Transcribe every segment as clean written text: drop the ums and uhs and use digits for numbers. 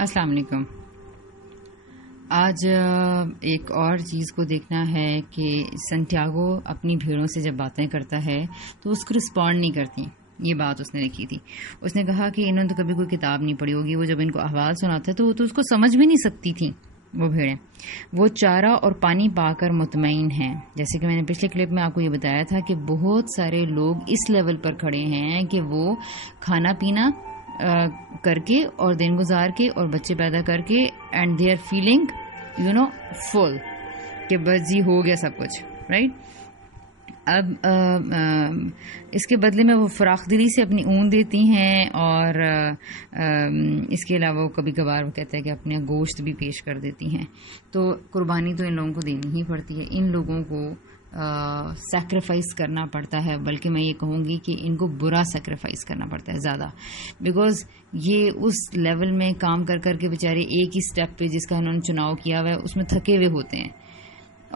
السلام علیکم. آج ایک اور چیز کو دیکھنا ہے کہ سنٹیاگو اپنی بھیڑوں سے جب باتیں کرتا ہے تو اس کو رسپونڈ نہیں کرتی. یہ بات اس نے لکھی تھی. اس نے کہا کہ انہوں نے تو کبھی کوئی کتاب نہیں پڑھی ہوگی. وہ جب ان کو احوال سناتا ہے تو وہ تو اس کو سمجھ بھی نہیں سکتی تھیں. وہ بھیڑیں وہ چارہ اور پانی پا کر مطمئن ہیں. جیسے کہ میں نے پچھلے کلپ میں آپ کو یہ بتایا تھا کہ بہت سارے لوگ اس لیول پر کھڑے ہیں کہ وہ کھانا پینا کر کے اور دن گزار کے اور بچے پیدا کر کے اینڈ دے آر فیلنگ فل کہ بس جی ہو گیا سب کچھ رائٹ. اب اس کے بدلے میں وہ فراخ دلی سے اپنی اون دیتی ہیں اور اس کے علاوہ وہ کبھی کبھار وہ کہتا ہے کہ اپنے گوشت بھی پیش کر دیتی ہیں. تو قربانی تو ان لوگوں کو دینی ہی پڑتی ہے. ان لوگوں کو سیکریفائس کرنا پڑتا ہے, بلکہ میں یہ کہوں گی کہ ان کو برا سیکریفائس کرنا پڑتا ہے زیادہ, بیکاز یہ اس لیول میں کام کر کر کے بیچارے ایک ہی سٹیپ پہ جس کا انہوں نے چناؤ کیا ہوا ہے اس میں تھکے ہوئے ہوتے ہیں.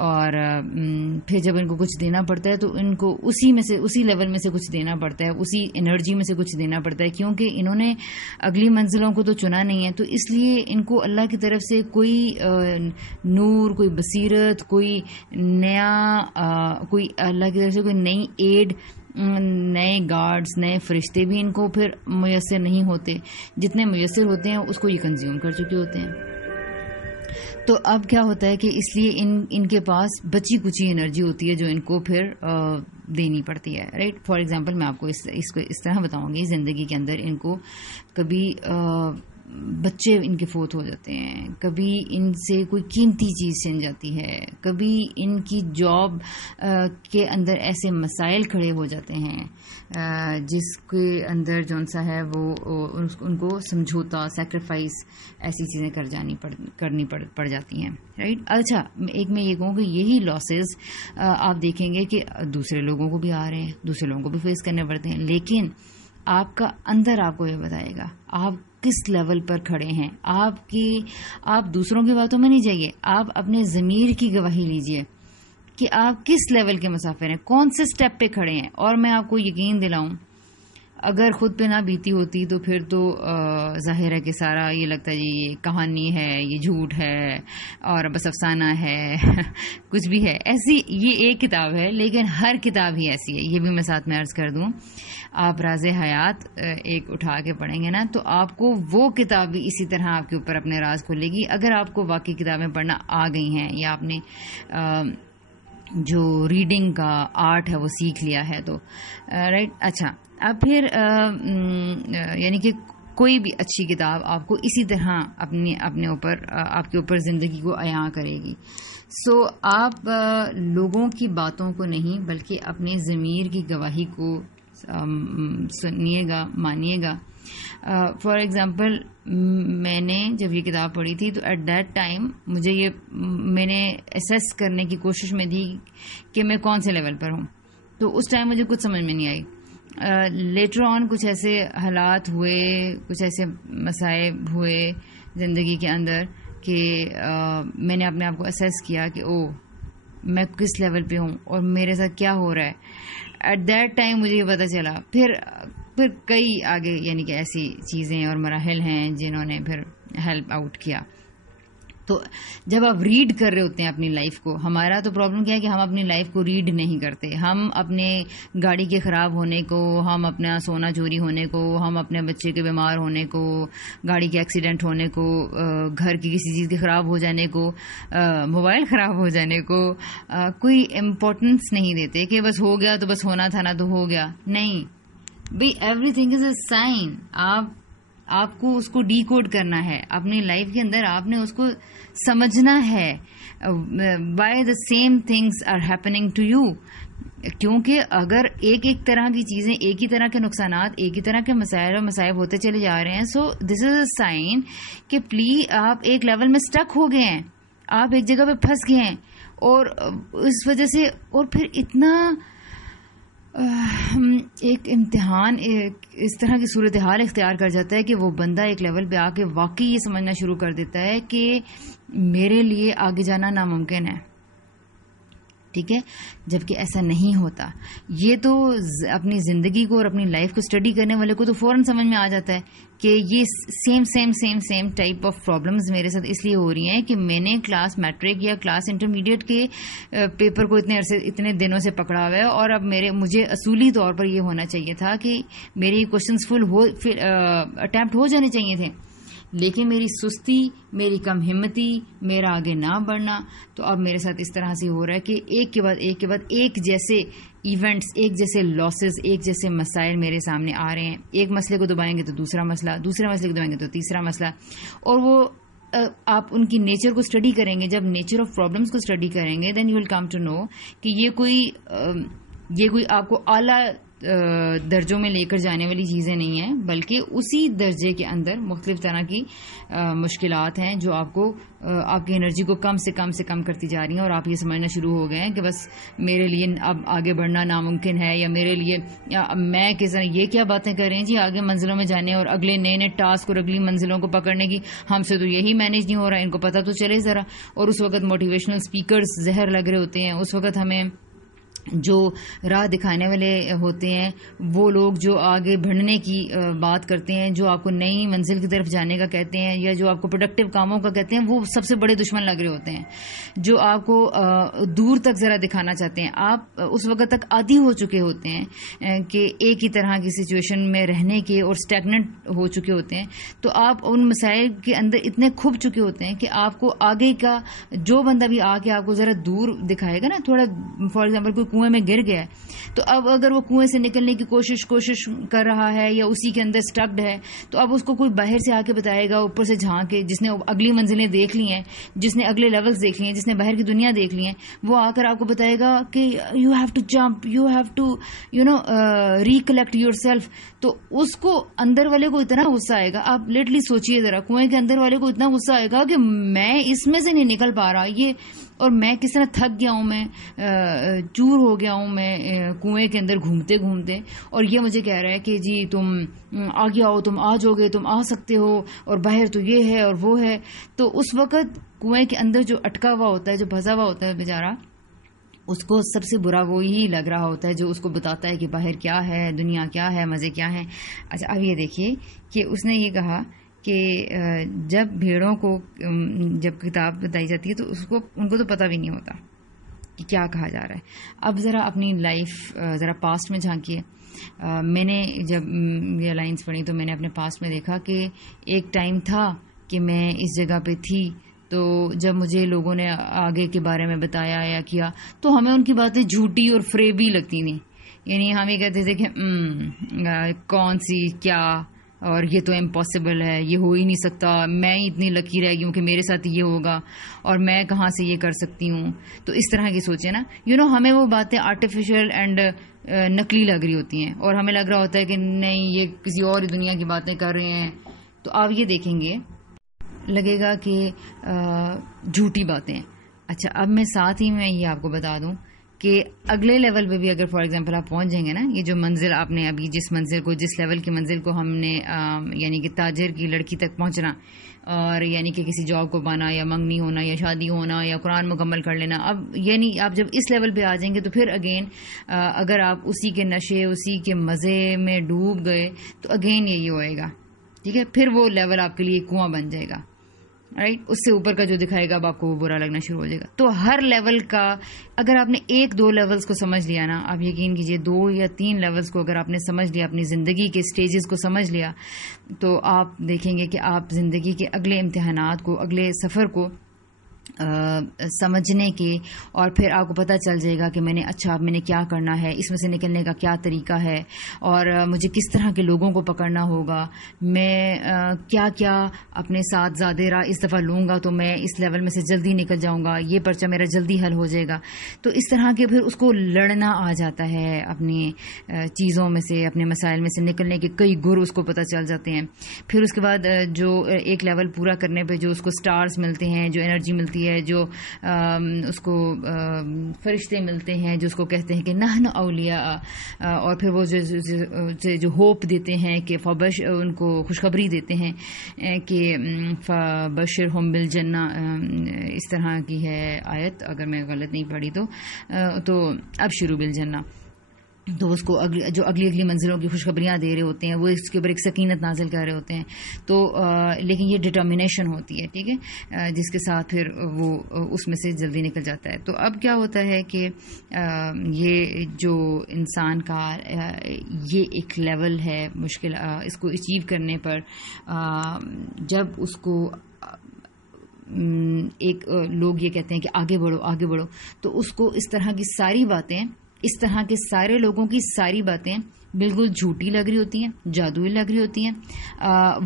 اور پھر جب ان کو کچھ دینا پڑتا ہے تو ان کو اسی لیول میں سے کچھ دینا پڑتا ہے, اسی انرجی میں سے کچھ دینا پڑتا ہے, کیونکہ انہوں نے اگلی منزلوں کو تو چنا نہیں ہے. تو اس لیے ان کو اللہ کی طرف سے کوئی نور, کوئی بصیرت, کوئی نیا کوئی اللہ کی طرف سے کوئی نئی ایڈ, نئے گارڈز, نئے فرشتے بھی ان کو پھر میسر نہیں ہوتے. جتنے میسر ہوتے ہیں اس کو یہ کنزیوم کر چکے ہوتے ہیں. تو اب کیا ہوتا ہے کہ اس لیے ان کے پاس بچی کچی انرجی ہوتی ہے جو ان کو پھر دینی پڑتی ہے رائٹ. فار ایگزامپل میں آپ کو اس کو اس طرح بتاؤں گی, زندگی کے اندر ان کو کبھی بچے ان کے فوت ہو جاتے ہیں, کبھی ان سے کوئی قیمتی چیز چھن جاتی ہے, کبھی ان کی جاب کے اندر ایسے مسائل کھڑے ہو جاتے ہیں جس کے اندر جون سا ہے وہ ان کو سمجھوتا, سیکریفائس, ایسی چیزیں کرنی پڑ جاتی ہیں رائٹ. اچھا, ایک میں یہ کہوں کہ یہی لاسز آپ دیکھیں گے کہ دوسرے لوگوں کو بھی آ رہے ہیں, دوسرے لوگوں کو بھی فیس کرنے پڑتے ہیں, لیکن آپ کا اندر آپ کو یہ بتائے گا آپ کس لیول پر کھڑے ہیں. آپ دوسروں کی باتوں میں نہیں جائیے, آپ اپنے ضمیر کی گواہی لیجئے کہ آپ کس لیول کے مسافر ہیں, کون سے سٹیپ پہ کھڑے ہیں. اور میں آپ کو یقین دلاؤں, اگر خود پہ نہ بیتی ہوتی تو پھر تو ظاہر ہے کہ سارا یہ لگتا ہے جی یہ کہانی ہے, یہ جھوٹ ہے اور بس افسانہ ہے کچھ بھی ہے. ایسی یہ ایک کتاب ہے, لیکن ہر کتاب ہی ایسی ہے. یہ بھی میں ساتھ میں عرض کر دوں, آپ راز حیات ایک اٹھا کے پڑھیں گے نا تو آپ کو وہ کتاب بھی اسی طرح آپ کے اوپر اپنے راز کھولے گی, اگر آپ کو واقعی کتابیں پڑھنا آ گئی ہیں یا آپ نے جو ریڈنگ کا آرٹ ہے وہ سیکھ لیا ہے تو رائٹ. اچھا, اب پھر یعنی کہ کوئی بھی اچھی کتاب آپ کو اسی طرح اپنے اوپر آپ کے اوپر زندگی کو عیاں کرے گی. سو آپ لوگوں کی باتوں کو نہیں بلکہ اپنے ضمیر کی گواہی کو سنیے گا, مانیے گا. فار ایگزامپل میں نے جب یہ کتاب پڑھی تھی تو ایٹ دیٹ ٹائم میں نے اسیس کرنے کی کوشش میں تھی کہ میں کون سے لیول پر ہوں. تو اس ٹائم مجھے کچھ سمجھ میں نہیں آئی. لیٹر آن کچھ ایسے حالات ہوئے, کچھ ایسے مسائب ہوئے زندگی کے اندر کہ میں نے اپنے آپ کو اسیس کیا کہ میں کس لیول پہ ہوں اور میرے ساتھ کیا ہو رہا ہے. ایٹ دیٹ ٹائم مجھے یہ پتہ چلا. پھر کئی آگے یعنی کہ ایسی چیزیں اور مراحل ہیں جنہوں نے پھر ہیلپ آؤٹ کیا. تو جب آپ ریڈ کر رہے ہوتے ہیں اپنی لائف کو, ہمارا تو پرابلم کیا ہے کہ ہم اپنی لائف کو ریڈ نہیں کرتے. ہم اپنے گاڑی کے خراب ہونے کو, ہم اپنا سونا چوری ہونے کو, ہم اپنے بچے کے بیمار ہونے کو, گاڑی کے ایکسیڈنٹ ہونے کو, گھر کی کسی چیز کے خراب ہو جانے کو, موبائل خراب ہو جانے کو کوئی امپورٹنس نہیں دیتے کہ بس ہو گیا تو بس ہونا تھا نا تو ہو گیا. نہیں بھئی, everything is a sign. آپ کو اس کو ڈی کوڈ کرنا ہے اپنی لائف کے اندر. آپ نے اس کو سمجھنا ہے why the same things are happening to you. کیونکہ اگر ایک طرح کی چیزیں, ایک ہی طرح کے نقصانات, ایک ہی طرح کے مسائل اور مصائب ہوتے چلے جا رہے ہیں, سو دس از اے سائن کہ پلیز آپ ایک لیول میں اسٹک ہو گئے ہیں, آپ ایک جگہ پہ پھنس گئے ہیں. اور اس وجہ سے اور پھر اتنا ایک امتحان اس طرح کی صورتحال اختیار کر جاتا ہے کہ وہ بندہ ایک لیول پہ آ کے واقعی یہ سمجھنا شروع کر دیتا ہے کہ میرے لیے آگے جانا ناممکن ہے. ٹھیک ہے، جبکہ ایسا نہیں ہوتا. یہ تو اپنی زندگی کو اور اپنی لائف کو اسٹڈی کرنے والے کو تو فوراً سمجھ میں آ جاتا ہے کہ یہ سیم ٹائپ آف پرابلمز میرے ساتھ اس لیے ہو رہی ہیں کہ میں نے کلاس میٹرک یا کلاس انٹرمیڈیٹ کے پیپر کو اتنے دنوں سے پکڑا ہوا ہے، اور اب مجھے اصولی طور پر یہ ہونا چاہیے تھا کہ میرے کوشچنس فل اٹیمپٹ ہو جانے چاہیے تھے، لیکن میری سستی، میری کم ہمتی، میرا آگے نہ بڑھنا، تو اب میرے ساتھ اس طرح سے ہو رہا ہے کہ ایک کے بعد ایک جیسے ایونٹس، ایک جیسے لاسز، ایک جیسے مسائل میرے سامنے آ رہے ہیں. ایک مسئلے کو دبائیں گے تو دوسرا مسئلہ، دوسرے مسئلے کو دبائیں گے تو تیسرا مسئلہ. اور وہ آپ ان کی نیچر کو اسٹڈی کریں گے، جب نیچر آف پرابلمس کو اسٹڈی کریں گے then you will come to know کہ یہ کوئی آپ کو اعلیٰ درجوں میں لے کر جانے والی چیزیں نہیں ہیں، بلکہ اسی درجے کے اندر مختلف طرح کی مشکلات ہیں جو آپ کی انرجی کو کم سے کم کرتی جا رہی ہیں، اور آپ یہ سمجھنا شروع ہو گئے ہیں کہ بس میرے لیے اب آگے بڑھنا ناممکن ہے، یا میرے لیے میں کس طرح یہ کیا باتیں کر رہے ہیں جی آگے منزلوں میں جانے اور اگلے نئے ٹاسک اور اگلی منزلوں کو پکڑنے کی، ہم سے تو یہی مینیج نہیں ہو رہا، ان کو پتہ تو چلے ذرا. اور اس وقت موٹیویشنل اسپیکرز زہر لگ رہے ہوتے ہیں، اس وقت ہمیں جو راہ دکھانے والے ہوتے ہیں، وہ لوگ جو آگے بڑھنے کی بات کرتے ہیں، جو آپ کو نئی منزل کی طرف جانے کا کہتے ہیں، یا جو آپ کو پروڈکٹیو کاموں کا کہتے ہیں، وہ سب سے بڑے دشمن لگ رہے ہوتے ہیں. جو آپ کو دور تک ذرا دکھانا چاہتے ہیں، آپ اس وقت تک عادی ہو چکے ہوتے ہیں کہ ایک ہی طرح کی سچویشن میں رہنے کے، اور اسٹیگننٹ ہو چکے ہوتے ہیں، تو آپ ان مسائل کے اندر اتنے کھب چکے ہوتے ہیں کہ آپ کو آگے کا جو بندہ بھی آ کے آپ کو ذرا دور دکھائے گا نا، تھوڑا فار ایگزامپل کوئی کنویں میں گر گیا ہے، تو اب اگر وہ کنویں سے نکلنے کی کوشش کر رہا ہے یا اسی کے اندر سٹکڈ ہے، تو اب اس کو کوئی باہر سے آ کے بتائے گا، اوپر سے جھانک کے، جس نے اگلی منزلیں دیکھ لی ہیں، جس نے اگلے لیولز دیکھ لی ہیں، جس نے باہر کی دنیا دیکھ لی ہیں، وہ آ کر آپ کو بتائے گا کہ you have to jump, you have to recollect yourself. تو اس کو اندر والے کو اتنا غصہ آئے گا، آپ لٹرلی سوچئے ذرا، کنویں کے اندر والے کو اتنا غصہ آئے گا کہ میں اس میں سے نہیں نکل پا رہا، یہ اور میں کس طرح تھک گیا ہوں، میں چور ہو گیا ہوں میں کنویں کے اندر گھومتے گھومتے، اور یہ مجھے کہہ رہا ہے کہ جی تم آگے آؤ، تم آ جاؤ گے، تم آ سکتے ہو، اور باہر تو یہ ہے اور وہ ہے. تو اس وقت کنویں کے اندر جو اٹکا ہوا ہوتا ہے، جو پھنسا ہوا ہوتا ہے بیچارہ، اس کو سب سے برا وہی لگ رہا ہوتا ہے جو اس کو بتاتا ہے کہ باہر کیا ہے، دنیا کیا ہے، مزے کیا ہیں. اچھا اب یہ دیکھیے کہ اس نے یہ کہا کہ جب بھیڑوں کو جب کتاب بتائی جاتی ہے تو ان کو تو پتہ بھی نہیں ہوتا کہ کیا کہا جا رہا ہے. اب ذرا اپنی لائف ذرا پاسٹ میں جھانکیے. میں نے جب یہ لائنز پڑھی تو میں نے اپنے پاسٹ میں دیکھا کہ ایک ٹائم تھا کہ میں اس جگہ پہ تھی، تو جب مجھے لوگوں نے آگے کے بارے میں بتایا یا کیا تو ہمیں ان کی باتیں جھوٹی اور فریبی لگتی تھیں. یعنی ہم یہ کہتے تھے کہ کون سی کیا، اور یہ تو امپاسبل ہے، یہ ہو ہی نہیں سکتا، میں ہی اتنی لکی رہ گئی ہوں کہ میرے ساتھ یہ ہوگا، اور میں کہاں سے یہ کر سکتی ہوں. تو اس طرح کی سوچیں نا، ہمیں وہ باتیں آرٹیفیشل اینڈ نقلی لگ رہی ہوتی ہیں، اور ہمیں لگ رہا ہوتا ہے کہ نہیں یہ کسی اور دنیا کی باتیں کر رہے ہیں. تو آپ یہ دیکھیں گے لگے گا کہ جھوٹی باتیں. اچھا اب میں ساتھ ہی میں یہ آپ کو بتا دوں کہ اگلے لیول پہ بھی اگر فار ایگزامپل آپ پہنچ جائیں گے نا، یہ جو منزل آپ نے ابھی جس لیول کی منزل کو ہم نے یعنی کہ تاجر کی لڑکی تک پہنچنا، اور یعنی کہ کسی جاب کو پانا، یا منگنی ہونا، یا شادی ہونا، یا قرآن مکمل کر لینا، اب یعنی آپ جب اس لیول پہ آ جائیں گے تو پھر اگین اگر آپ اسی کے نشے، اسی کے مزے میں ڈوب گئے تو اگین یہی ہوئے گا. ٹھیک ہے، پھر وہ لیول آپ کے لیے کنواں بن جائے گا. رائٹ، اس سے اوپر کا جو دکھائے گا اب آپ کو وہ برا لگنا شروع ہو جائے گا. تو ہر لیول کا اگر آپ نے 1-2 لیولز کو سمجھ لیا نا، آپ یقین کیجئے 2 یا 3 لیولز کو اگر آپ نے سمجھ لیا، اپنی زندگی کے سٹیجز کو سمجھ لیا، تو آپ دیکھیں گے کہ آپ زندگی کے اگلے امتحانات کو، اگلے سفر کو سمجھنے کے، اور پھر آپ کو پتہ چل جائے گا کہ میں نے کیا کرنا ہے، اس میں سے نکلنے کا کیا طریقہ ہے، اور مجھے کس طرح کے لوگوں کو پکڑنا ہوگا، میں کیا کیا اپنے ساتھ زیادہ راہ اس دفعہ لوں گا تو میں اس لیول میں سے جلدی نکل جاؤں گا، یہ پرچہ میرا جلدی حل ہو جائے گا. تو اس طرح کے پھر اس کو لڑنا آ جاتا ہے، اپنی چیزوں میں سے، اپنے مسائل میں سے نکلنے کے کئی گر اس کو پتہ چل جاتے ہیں. پھر اس کے بعد جو ایک لیول پورا کرنے پہ جو اس کو سٹارز ملتے ہیں، جو انرجی ملتی ملتی ہے، جو اس کو فرشتے ملتے ہیں جو اس کو کہتے ہیں کہ نحن اولیاء، اور پھر وہ جو ہوپ دیتے ہیں کہ ان کو خوشخبری دیتے ہیں کہ فبشرہم بالجنہ، اس طرح کی ہے آیت، اگر میں غلط نہیں پڑھی تو ابشروا بالجنہ. تو اس کو جو اگلی منزلوں کی خوشخبریاں دے رہے ہوتے ہیں، وہ اس کے اوپر ایک سکینت نازل کر رہے ہوتے ہیں. تو لیکن یہ ڈٹرمنیشن ہوتی ہے، ٹھیک ہے، جس کے ساتھ پھر وہ اس میں سے جلدی نکل جاتا ہے. تو اب کیا ہوتا ہے کہ یہ جو انسان کا یہ ایک لیول ہے مشکل، اس کو اچیو کرنے پر جب اس کو ایک لوگ یہ کہتے ہیں کہ آگے بڑھو، تو اس کو اس طرح کی ساری باتیں، اس طرح کے سارے لوگوں کی ساری باتیں بالکل جھوٹی لگ رہی ہوتی ہیں، جادوئی لگ رہی ہوتی ہیں.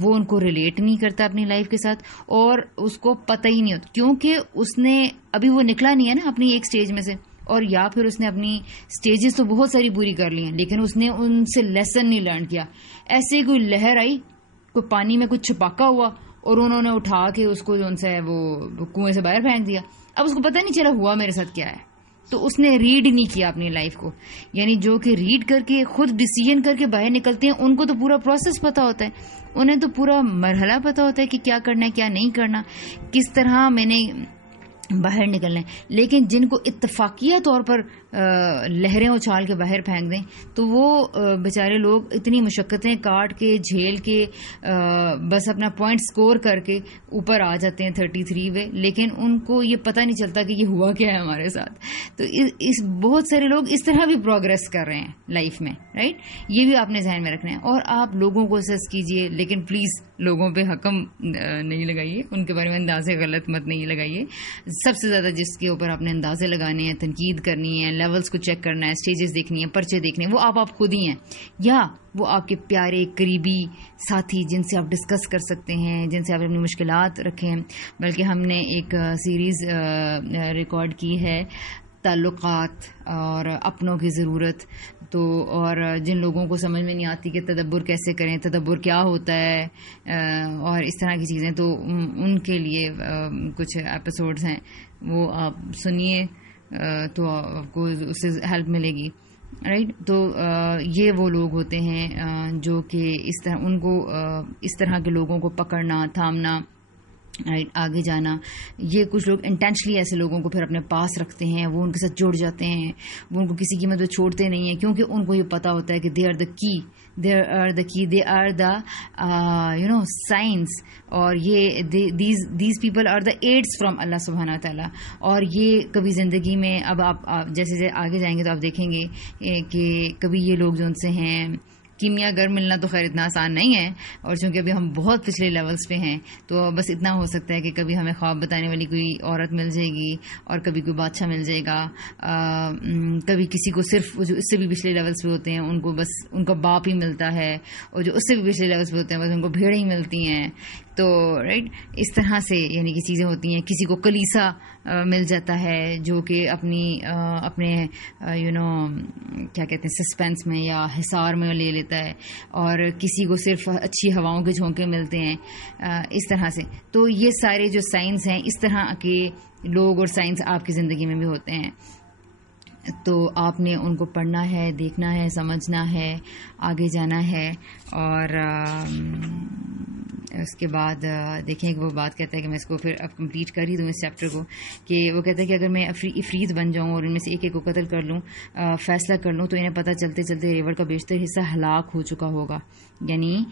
وہ ان کو ریلیٹ نہیں کرتا اپنی لائف کے ساتھ، اور اس کو پتہ ہی نہیں ہوتا، کیونکہ اس نے ابھی وہ نکلا نہیں ہے نا اپنی ایک سٹیج میں سے، اور یا پھر اس نے اپنی سٹیجز تو بہت ساری پوری کر لی ہیں لیکن اس نے ان سے لیسن نہیں لرن کیا. ایسے کوئی لہر آئی، کوئی پانی میں کچھ چھپاکا ہوا، اور انہوں نے اٹھا کے اس کو جو ان سے وہ کنویں سے باہر پھینک دیا. اب اس کو پتہ نہیں چلا ہوا میرے ساتھ کیا ہے. تو اس نے ریڈ نہیں کیا اپنی لائف کو. یعنی جو کہ ریڈ کر کے خود ڈیسیژن کر کے باہر نکلتے ہیں، ان کو تو پورا پروسیس پتا ہوتا ہے، انہیں تو پورا مرحلہ پتا ہوتا ہے کہ کیا کرنا ہے کیا نہیں کرنا، کس طرح میں نے باہر نکلنا ہے. لیکن جن کو اتفاقیہ طور پر لہریں اچھال کے باہر پھینک دیں، تو وہ بیچارے لوگ اتنی مشقتیں کاٹ کے جھیل کے بس اپنا پوائنٹ سکور کر کے اوپر آ جاتے ہیں 33 پہ، لیکن ان کو یہ پتہ نہیں چلتا کہ یہ ہوا کیا ہے ہمارے ساتھ. تو بہت سارے لوگ اس طرح بھی پروگریس کر رہے ہیں لائف میں، رائٹ. یہ بھی آپ نے ذہن میں رکھنا ہے. اور آپ لوگوں کو سیس کیجئے، لیکن پلیز لوگوں پہ حکم نہیں لگائیے، ان کے بارے میں اندازے غلط مت نہیں لگائیے. سب سے زیادہ جس کے اوپر آپ نے اندازے لگانے ہیں، تنقید کرنی ہے، لیولز کو چیک کرنا ہے، سٹیجز دیکھنی ہے، پرچے دیکھنے ہیں، وہ آپ خود ہی ہیں، یا وہ آپ کے پیارے قریبی ساتھی جن سے آپ ڈسکس کر سکتے ہیں، جن سے آپ اپنی مشکلات رکھیں. بلکہ ہم نے ایک سیریز ریکارڈ کی ہے تعلقات اور اپنوں کی ضرورت. تو اور جن لوگوں کو سمجھ میں نہیں آتی کہ تدبر کیسے کریں، تدبر کیا ہوتا ہے، اور اس طرح کی چیزیں، تو ان کے لیے کچھ ایپیسوڈز ہیں، وہ آپ سنیے تو آپ کو اس سے ہیلپ ملے گی، رائٹ. تو یہ وہ لوگ ہوتے ہیں جو کہ اس طرح، ان کو اس طرح کے لوگوں کو پکڑنا، تھامنا، آگے جانا. یہ کچھ لوگ انٹینشنلی ایسے لوگوں کو پھر اپنے پاس رکھتے ہیں، وہ ان کے ساتھ جڑ جاتے ہیں، وہ ان کو کسی قیمت پہ چھوڑتے نہیں ہیں، کیونکہ ان کو یہ پتا ہوتا ہے کہ دے آر دا سائنس، اور یہ these people are the aids from اللہ سبحانہ تعالیٰ. اور یہ کبھی زندگی میں، اب آپ جیسے آگے جائیں گے تو آپ دیکھیں گے کہ کبھی یہ لوگ جو ان سے ہیں، کیمیا گر ملنا تو خیر اتنا آسان نہیں ہے، اور چونکہ ابھی ہم بہت پچھلے لیولز پہ ہیں، تو بس اتنا ہو سکتا ہے کہ کبھی ہمیں خواب بتانے والی کوئی عورت مل جائے گی، اور کبھی کوئی بادشاہ مل جائے گا، کبھی کسی کو صرف جو اس سے بھی پچھلے لیولز پہ ہوتے ہیں ان کو بس ان کا باپ ہی ملتا ہے، اور جو اس سے بھی پچھلے لیولز پہ ہوتے ہیں بس ان کو بھیڑیں ہی ملتی ہیں. تو رائٹ، اس طرح سے یعنی کہ چیزیں ہوتی ہیں. کسی کو کلیسا مل جاتا ہے جو کہ اپنے کیا کہتے ہیں سسپینس میں یا حصار میں لے لیتا ہے، اور کسی کو صرف اچھی ہواؤں کے جھونکے ملتے ہیں، اس طرح سے. تو یہ سارے جو سائنس ہیں، اس طرح کے لوگ اور سائنس آپ کی زندگی میں بھی ہوتے ہیں. تو آپ نے ان کو پڑھنا ہے، دیکھنا ہے، سمجھنا ہے، آگے جانا ہے. اور اس کے بعد دیکھیں کہ وہ بات کہتا ہے کہ میں اس کو پھر اب کمپلیٹ کر ہی دوں اس چیپٹر کو، کہ وہ کہتا ہے کہ اگر میں افریت بن جاؤں اور ان میں سے ایک کو قتل کر لوں، فیصلہ کر لوں، تو انہیں پتہ چلتے چلتے ریور کا بیشتر حصہ ہلاک ہو چکا ہوگا. یعنی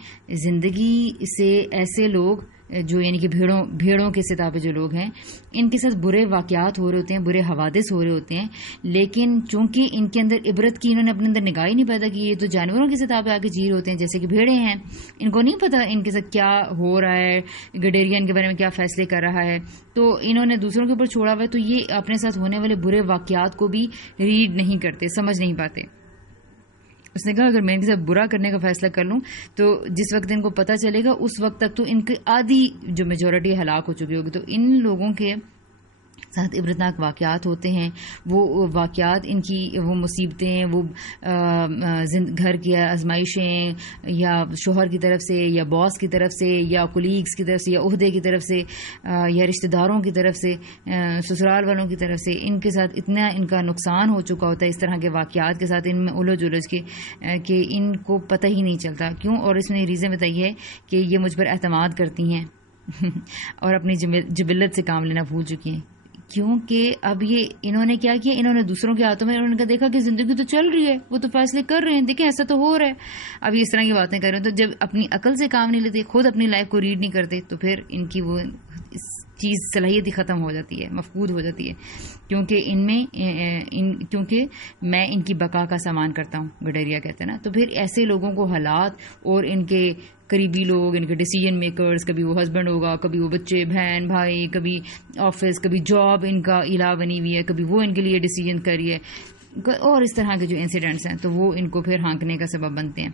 زندگی سے ایسے لوگ جو یعنی کہ بھیڑوں کے سطح جو لوگ ہیں، ان کے ساتھ برے واقعات ہو رہے ہوتے ہیں، برے حوادث ہو رہے ہوتے ہیں، لیکن چونکہ ان کے اندر عبرت کی انہوں نے اپنے اندر نگاہ ہی نہیں پیدا کی. یہ تو جانوروں کی سطح پہ آ کے جی رہے ہوتے ہیں جیسے کہ بھیڑیں ہیں، ان کو نہیں پتا ان کے ساتھ کیا ہو رہا ہے، گڈیریا ان کے بارے میں کیا فیصلے کر رہا ہے. تو انہوں نے دوسروں کے اوپر چھوڑا ہوا ہے، تو یہ اپنے ساتھ ہونے والے برے واقعات کو بھی ریڈ نہیں کرتے، سمجھ نہیں پاتے. اس نے کہا اگر میں ان کے ساتھ برا کرنے کا فیصلہ کر لوں تو جس وقت ان کو پتہ چلے گا اس وقت تک تو ان کی آدھی جو میجورٹی ہلاک ہو چکی ہوگی. تو ان لوگوں کے ساتھ عبرتناک واقعات ہوتے ہیں. وہ واقعات ان کی وہ مصیبتیں، وہ گھر کی آزمائشیں یا شوہر کی طرف سے یا باس کی طرف سے یا کولیگز کی طرف سے یا عہدے کی طرف سے یا رشتہ داروں کی طرف سے، سسرال والوں کی طرف سے، ان کے ساتھ اتنا ان کا نقصان ہو چکا ہوتا ہے اس طرح کے واقعات کے ساتھ، ان میں الجھ کے کہ ان کو پتہ ہی نہیں چلتا کیوں. اور اس نے ریزن بتائی ہے کہ یہ مجھ پر اعتماد کرتی ہیں اور اپنی جبلت سے کام لینا بھول چکی ہیں. کیونکہ اب یہ انہوں نے کیا کیا، انہوں نے دوسروں کے ہاتھوں میں انہوں نے دیکھا کہ زندگی تو چل رہی ہے، وہ تو فیصلے کر رہے ہیں، دیکھیں ایسا تو ہو رہا ہے. اب یہ اس طرح کی باتیں کر رہے ہیں، تو جب اپنی عقل سے کام نہیں لیتے، خود اپنی لائف کو ریڈ نہیں کرتے، تو پھر ان کی وہ چیز صلاحیت ہی ختم ہو جاتی ہے، مفقود ہو جاتی ہے. کیونکہ میں ان کی بقا کا سامان کرتا ہوں، گڈیریا کہتے ہیں نا. تو پھر ایسے لوگوں کو حالات اور ان کے قریبی لوگ، ان کے ڈیسیجن میکرز، کبھی وہ ہسبینڈ ہوگا، کبھی وہ بچے، بہن بھائی، کبھی آفس، کبھی جاب ان کا الہ بنی ہوئی ہے، کبھی وہ ان کے لیے ڈیسیجن کر رہی ہے، اور اس طرح کے جو انسیڈنٹس ہیں تو وہ ان کو پھر ہانکنے کا سبب بنتے ہیں.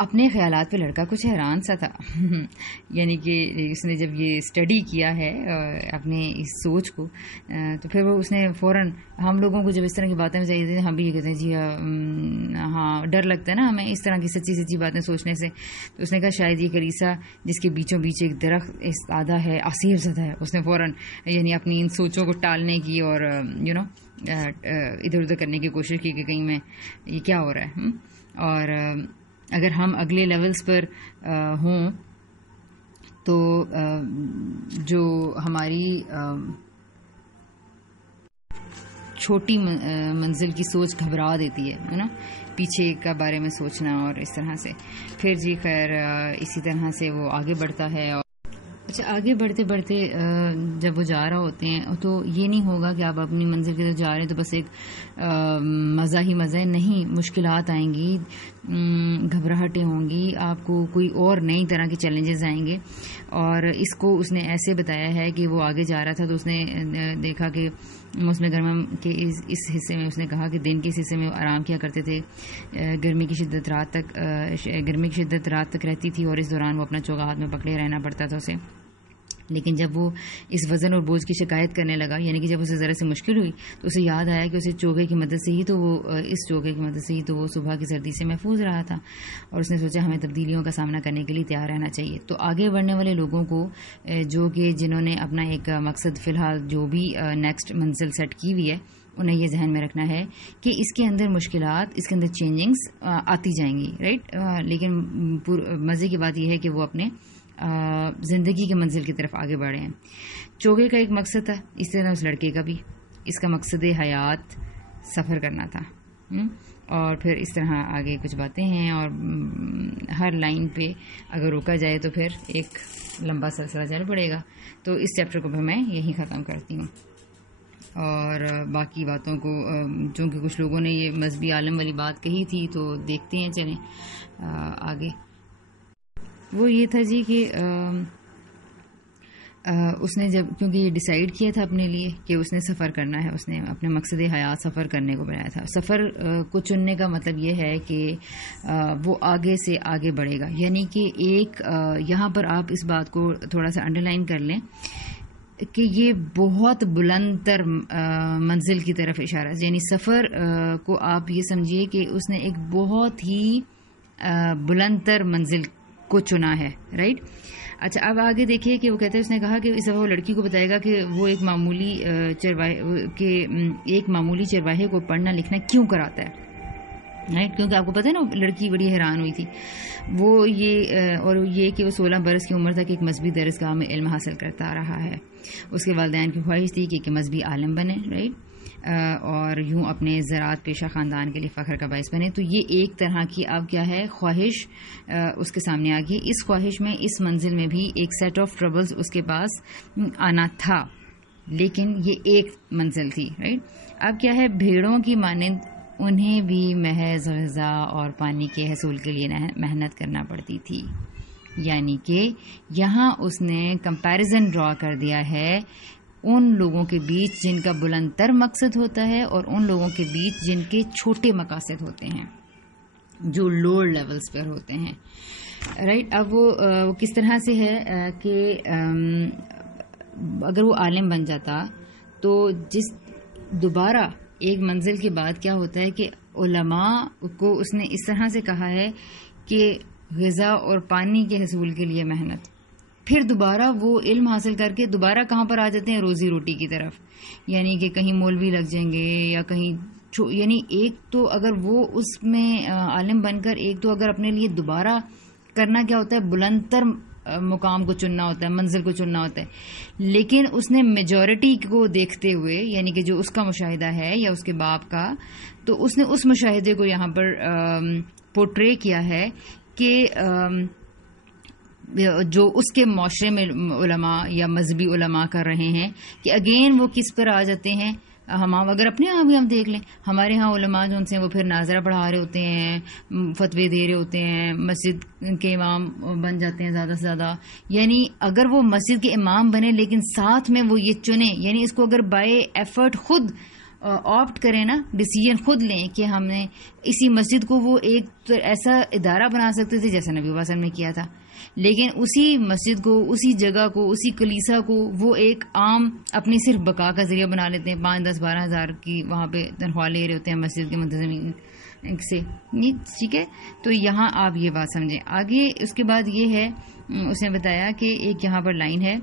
اپنے خیالات پہ لڑکا کچھ حیران سا تھا یعنی کہ اس نے جب یہ اسٹڈی کیا ہے اپنے اس سوچ کو، تو پھر وہ اس نے فوراً ہم لوگوں کو جب اس طرح کی باتیں چاہیے ہم بھی یہ کہتے ہیں جی ہاں ڈر لگتا ہے نا ہمیں اس طرح کی سچی سچی باتیں سوچنے سے. تو اس نے کہا شاید یہ کلیسا جس کے بیچوں بیچ ایک درخت استادہ ہے، آصف زدہ ہے. اس نے فوراً یعنی اپنی ان سوچوں کو ٹالنے کی اور ادھر ادھر کرنے کی کوشش کی کہ کہیں میں یہ کیا ہو رہا ہے. اور اگر ہم اگلے لیولز پر ہوں تو جو ہماری چھوٹی منزل کی سوچ گھبرا دیتی ہے نا، پیچھے کا بارے میں سوچنا اور اس طرح سے، پھر جی خیر اسی طرح سے وہ آگے بڑھتا ہے. اچھا آگے بڑھتے بڑھتے جب وہ جا رہا ہوتے ہیں تو یہ نہیں ہوگا کہ آپ اپنی منزل کی طرف جا رہے ہیں تو بس ایک مزہ ہی مزہ ہے، نہیں، مشکلات آئیں گی، گھبراہٹیں ہوں گی، آپ کو کوئی اور نئی طرح کے چیلنجز آئیں گے. اور اس کو اس نے ایسے بتایا ہے کہ وہ آگے جا رہا تھا تو اس نے دیکھا کہ موسم گرما کے اس حصے میں اس نے کہا کہ دن کے اس حصے میں آرام کیا کرتے تھے، گرمی کی شدت رات تک رہتی تھی اور اس دوران وہ اپنا چوگا ہاتھ میں پکڑے رہنا پڑتا تھا اسے. لیکن جب وہ اس وزن اور بوجھ کی شکایت کرنے لگا، یعنی کہ جب اسے ذرا سے مشکل ہوئی تو اسے یاد آیا کہ اسے چوگے کی مدد سے ہی تو وہ صبح کی سردی سے محفوظ رہا تھا. اور اس نے سوچا ہمیں تبدیلیوں کا سامنا کرنے کے لیے تیار رہنا چاہیے. تو آگے بڑھنے والے لوگوں کو جو کہ جنہوں نے اپنا ایک مقصد فی الحال جو بھی نیکسٹ منزل سیٹ کی ہوئی ہے، انہیں یہ ذہن میں رکھنا ہے کہ اس کے اندر مشکلات، اس کے اندر چینجنگز آتی جائیں گی، رائٹ. لیکن مزے کی بات یہ ہے کہ وہ اپنے زندگی کے منزل کی طرف آگے بڑھے ہیں. چوگے کا ایک مقصد تھا، اس طرح اس لڑکے کا بھی، اس کا مقصد حیات سفر کرنا تھا. اور پھر اس طرح آگے کچھ باتیں ہیں اور ہر لائن پہ اگر روکا جائے تو پھر ایک لمبا سلسلہ چل پڑے گا. تو اس چیپٹر کو بھی میں یہیں ختم کرتی ہوں. اور باقی باتوں کو چونکہ کچھ لوگوں نے یہ مذہبی عالم والی بات کہی تھی تو دیکھتے ہیں چلیں آگے. وہ یہ تھا جی کہ اس نے جب کیونکہ یہ ڈیسائیڈ کیا تھا اپنے لیے کہ اس نے سفر کرنا ہے، اس نے اپنے مقصد حیات سفر کرنے کو بنایا تھا. سفر کو چننے کا مطلب یہ ہے کہ وہ آگے سے آگے بڑھے گا. یعنی کہ ایک یہاں پر آپ اس بات کو تھوڑا سا انڈر لائن کر لیں کہ یہ بہت بلند تر منزل کی طرف اشارہ ہے. یعنی سفر کو آپ یہ سمجھیے کہ اس نے ایک بہت ہی بلند تر منزل کو چنا ہے، رائٹ. اچھا اب آگے دیکھیے کہ وہ کہتے ہیں، اس نے کہا کہ اس دفعہ وہ لڑکی کو بتائے گا کہ وہ ایک معمولی چرواہے کو پڑھنا لکھنا کیوں کراتا ہے، رائٹ. کیونکہ آپ کو پتہ ہے نا لڑکی بڑی حیران ہوئی تھی وہ یہ کہ وہ 16 برس کی عمر تک ایک مذہبی درسگاہ میں علم حاصل کرتا رہا ہے. اس کے والدین کی خواہش تھی کہ مذہبی عالم بنے، رائٹ، اور یوں اپنے زراعت پیشہ خاندان کے لیے فخر کا باعث بنے. تو یہ ایک طرح کی اب کیا ہے خواہش اس کے سامنے آ گئی. اس خواہش میں اس منزل میں بھی ایک سیٹ آف ٹربلز اس کے پاس آنا تھا، لیکن یہ ایک منزل تھی، رائٹ. اب کیا ہے، بھیڑوں کی مانند انہیں بھی محض غذا اور پانی کے حصول کے لیے محنت کرنا پڑتی تھی. یعنی کہ یہاں اس نے کمپیریزن ڈرا کر دیا ہے ان لوگوں کے بیچ جن کا بلند تر مقصد ہوتا ہے اور ان لوگوں کے بیچ جن کے چھوٹے مقاصد ہوتے ہیں، جو لوور لیولز پر ہوتے ہیں، رائٹ. اب وہ کس طرح سے ہے کہ اگر وہ عالم بن جاتا تو جس دوبارہ ایک منزل کے بعد کیا ہوتا ہے کہ علماء کو اس نے اس طرح سے کہا ہے کہ غذا اور پانی کے حصول کے لیے محنت، پھر دوبارہ وہ علم حاصل کر کے دوبارہ کہاں پر آ جاتے ہیں؟ روزی روٹی کی طرف، یعنی کہ کہیں مولوی لگ جائیں گے یا کہیں یعنی ایک تو اگر وہ اس میں عالم بن کر ایک تو اگر اپنے لیے دوبارہ کرنا کیا ہوتا ہے، بلند تر مقام کو چننا ہوتا ہے، منزل کو چننا ہوتا ہے، لیکن اس نے میجورٹی کو دیکھتے ہوئے، یعنی کہ جو اس کا مشاہدہ ہے یا اس کے باپ کا، تو اس نے اس مشاہدے کو یہاں پر پورٹرے کیا ہے کہ جو اس کے معاشرے میں علماء یا مذہبی علماء کر رہے ہیں، کہ اگین وہ کس پر آ جاتے ہیں. ہم اگر اپنے یہاں بھی ہم دیکھ لیں، ہمارے ہاں علماء جو ان سے وہ پھر ناظرہ پڑھا رہے ہوتے ہیں، فتوے دے رہے ہوتے ہیں، مسجد کے امام بن جاتے ہیں زیادہ سے زیادہ. یعنی اگر وہ مسجد کے امام بنے لیکن ساتھ میں وہ یہ چنے، یعنی اس کو اگر بائی ایفرٹ خود آپٹ کریں نا، ڈیسیجن خود لیں کہ ہم نے اسی مسجد کو وہ ایک ایسا ادارہ بنا سکتے تھے جیسا نبی وسلم نے کیا تھا، لیکن اسی مسجد کو، اسی جگہ کو، اسی کلیسا کو وہ ایک عام اپنی صرف بقا کا ذریعہ بنا لیتے ہیں. 5, 10, 12 ہزار کی وہاں پہ تنخواہ لے رہے ہوتے ہیں مسجد کے منتظمین سے. ٹھیک ہے، تو یہاں آپ یہ بات سمجھیں. آگے اس کے بعد یہ ہے، اس نے بتایا کہ ایک یہاں پر لائن ہے،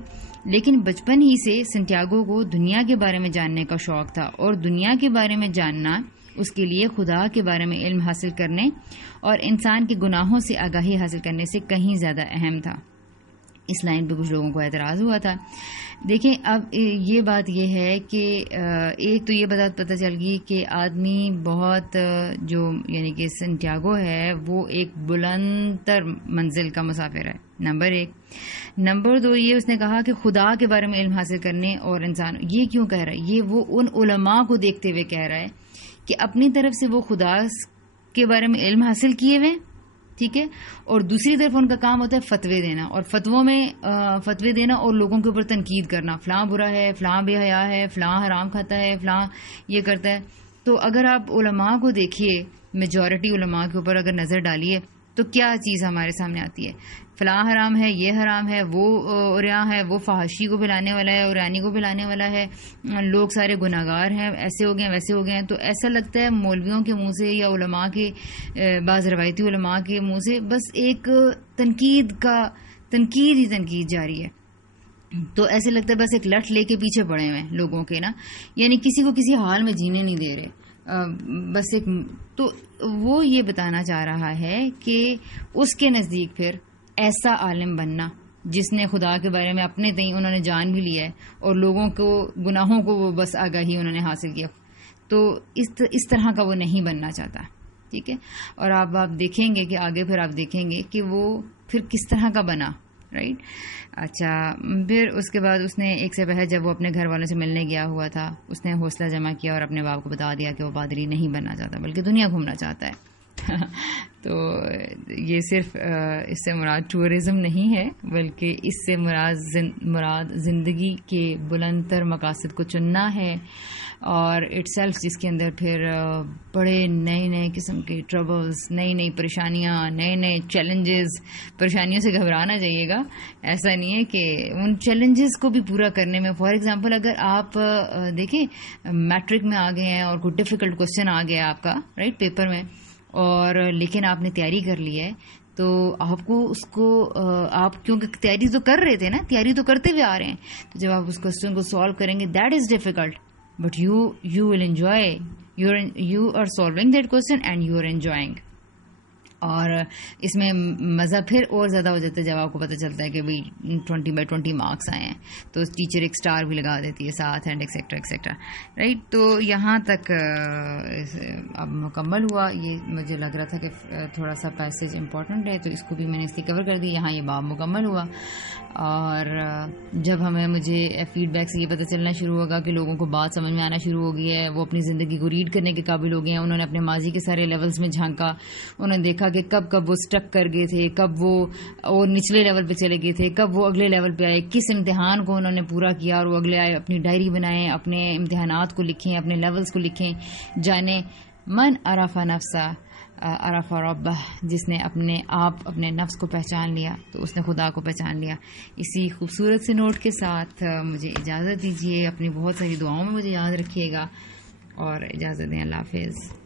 لیکن بچپن ہی سے سنٹیاگو کو دنیا کے بارے میں جاننے کا شوق تھا، اور دنیا کے بارے میں جاننا اس کے لیے خدا کے بارے میں علم حاصل کرنے اور انسان کے گناہوں سے آگاہی حاصل کرنے سے کہیں زیادہ اہم تھا. اس لائن پہ کچھ لوگوں کو اعتراض ہوا تھا. دیکھیں اب یہ بات یہ ہے کہ ایک تو یہ بات پتہ چل گئی کہ آدمی بہت جو یعنی کہ سنٹیاگو ہے وہ ایک بلند تر منزل کا مسافر ہے، نمبر 1. نمبر 2 یہ اس نے کہا کہ خدا کے بارے میں علم حاصل کرنے اور انسان، یہ کیوں کہہ رہا ہے؟ یہ وہ ان علماء کو دیکھتے ہوئے کہہ رہا ہے کہ اپنی طرف سے وہ خدا کے بارے میں علم حاصل کیے ہوئے، ٹھیک ہے، اور دوسری طرف ان کا کام ہوتا ہے فتوے دینا، اور فتووں میں فتوے دینا اور لوگوں کے اوپر تنقید کرنا، فلاں برا ہے، فلاں بے حیا ہے، فلاں حرام کھاتا ہے، فلاں یہ کرتا ہے. تو اگر آپ علماء کو دیکھیے، میجورٹی علماء کے اوپر اگر نظر ڈالیے تو کیا چیز ہمارے سامنے آتی ہے؟ فلاں حرام ہے، یہ حرام ہے، وہ عریاں ہے، وہ فحاشی کو پھیلانے والا ہے، عریانی کو پھیلانے والا ہے، لوگ سارے گناہگار ہیں، ایسے ہو گئے ویسے ہو گئے ہیں. تو ایسا لگتا ہے مولویوں کے منہ سے یا علماء کے بعض روایتی علماء کے منہ سے بس ایک تنقید ہی تنقید جاری ہے. تو ایسے لگتا ہے بس ایک لٹ لے کے پیچھے پڑے ہوئے ہیں لوگوں کے نا، یعنی کسی کو کسی حال میں جینے نہیں دے رہے. بس ایک تو وہ یہ بتانا چاہ رہا ہے کہ اس کے نزدیک پھر ایسا عالم بننا جس نے خدا کے بارے میں اپنے تئیں انہوں نے جان بھی لیا ہے اور لوگوں کو گناہوں کو وہ بس آگاہی انہوں نے حاصل کیا، تو اس طرح کا وہ نہیں بننا چاہتا. ٹھیک ہے، اور آپ دیکھیں گے کہ آگے پھر آپ دیکھیں گے کہ وہ پھر کس طرح کا بنا. رائٹ. اچھا، پھر اس کے بعد اس نے ایک سے پہلے جب وہ اپنے گھر والوں سے ملنے گیا ہوا تھا، اس نے حوصلہ جمع کیا اور اپنے باپ کو بتا دیا کہ وہ پادری نہیں بننا چاہتا بلکہ دنیا گھومنا چاہتا ہے. تو یہ صرف اس سے مراد ٹورزم نہیں ہے، بلکہ اس سے مراد زندگی کے بلند تر مقاصد کو چننا ہے، اور اٹ سیلف جس کے اندر پھر بڑے نئے قسم کے ٹربلز، نئی پریشانیاں، نئے چیلنجز. پریشانیوں سے گھبرانا چاہیے گا، ایسا نہیں ہے کہ ان چیلنجز کو بھی پورا کرنے میں، فار ایگزامپل اگر آپ دیکھیں میٹرک میں آ گئے ہیں اور کوئی ڈیفیکلٹ کوشچن آ گیا آپ کا رائٹ پیپر میں، اور لیکن آپ نے تیاری کر لی ہے، تو آپ کو اس کو آپ کیونکہ تیاری تو کر رہے تھے نا، تیاری تو کرتے ہوئے آ رہے ہیں، تو جب آپ اس کوشچن کو سالو کریں گے that is difficult, but you will enjoy, you are solving that question and you are enjoying. اور اس میں مزہ پھر اور زیادہ ہو جاتا ہے جب آپ کو پتہ چلتا ہے کہ بھائی 20/20 مارکس آئے ہیں، تو ٹیچر ایک سٹار بھی لگا دیتی ہے ساتھ، اینڈ ایکسیکٹرا رائٹ. تو یہاں تک اب مکمل ہوا. یہ مجھے لگ رہا تھا کہ تھوڑا سا پیسیج امپورٹنٹ ہے، تو اس کو بھی میں نے اس کی کور کر دی. یہاں یہ باب مکمل ہوا، اور جب مجھے فیڈ بیک سے یہ پتہ چلنا شروع ہوگا کہ لوگوں کو بات سمجھ میں آنا شروع ہو گئی ہے، وہ اپنی زندگی کو ریڈ کرنے کے قابل ہو گئے ہیں، انہوں نے اپنے ماضی کے سارے لیولز میں جھانکا، انہوں نے دیکھا کہ کب وہ سٹک کر گئے تھے، کب وہ اور نچلے لیول پہ چلے گئے تھے، کب وہ اگلے لیول پہ آئے، کس امتحان کو انہوں نے پورا کیا اور وہ اگلے آئے. اپنی ڈائری بنائیں، اپنے امتحانات کو لکھیں، اپنے لیولز کو لکھیں، جانیں. من عرف نفسہ عرف ربہ، جس نے اپنے آپ اپنے نفس کو پہچان لیا تو اس نے خدا کو پہچان لیا۔ اسی خوبصورت سے نوٹ کے ساتھ مجھے اجازت دیجیے، اپنی بہت ساری دعاؤں میں مجھے یاد رکھیے گا، اور اجازت دیں، اللہ حافظ۔